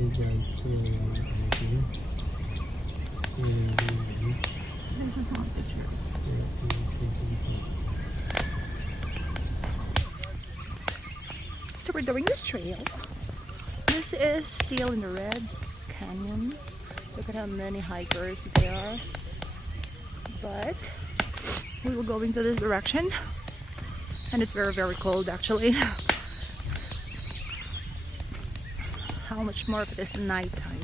I just want pictures. So we're doing this trail. This is still in the Red Canyon. Look at how many hikers there are. But we will go into this direction. And it's very, very cold actually. How much more if it is nighttime.